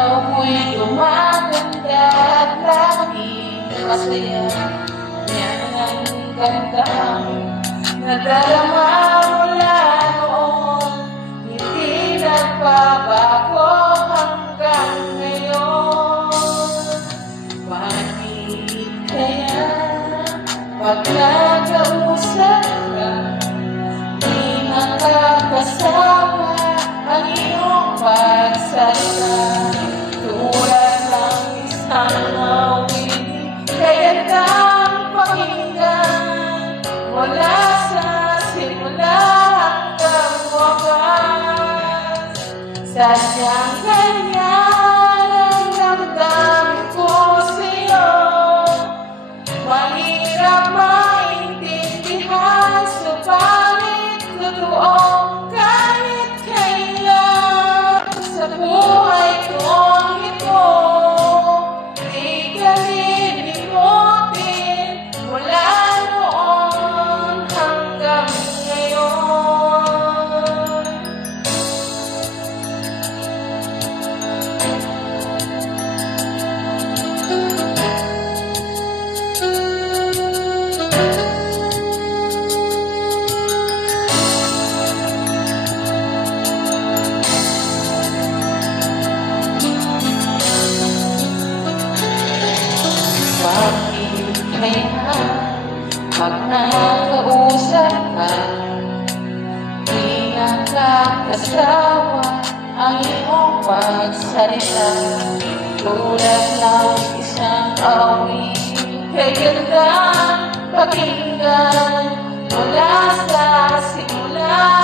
ako'y gumaganda at laging masaya. Yan ang gandang nadarama mula noon, hindi nagbabago hanggang ngayon. Bakit kaya pag nag-uusap ka, di nakakasawa ang iyong pagsalita? Tulad ng isang awitin, kaya kang pakinggan mula sa simula hanggang wakas. Sadyang ganyan ang damdamin ko sa'yo, mahirap maintindihan, subalit totoo kahit kailan. Sa buhay kong ito, di ka lilimutin mula noon hanggang ngayon. Bakit kaya pag nakausap ka, di nakakasawa ang iyong pagsalita? Tulad ng isang awitin, kay gandang pakinggan mula sa simula